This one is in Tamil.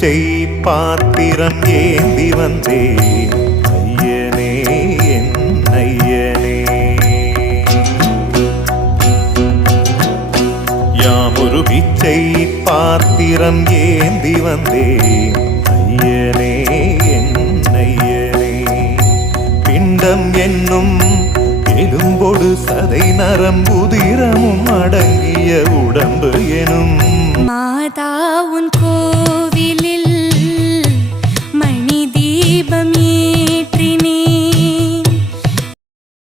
பிச்சை பாத்திரம் ஏந்தி வந்தேன் ஐயனே என் ஐயனே. யாமொரு பிச்சை பாத்திரம் ஏந்தி வந்தேன் ஐயனே என் ஐயனே. பிண்டம் என்னும் எலும்பொடு சதை நரம்புதிரமும் அடங்கிய உடம்பு எனும் மாதா உன்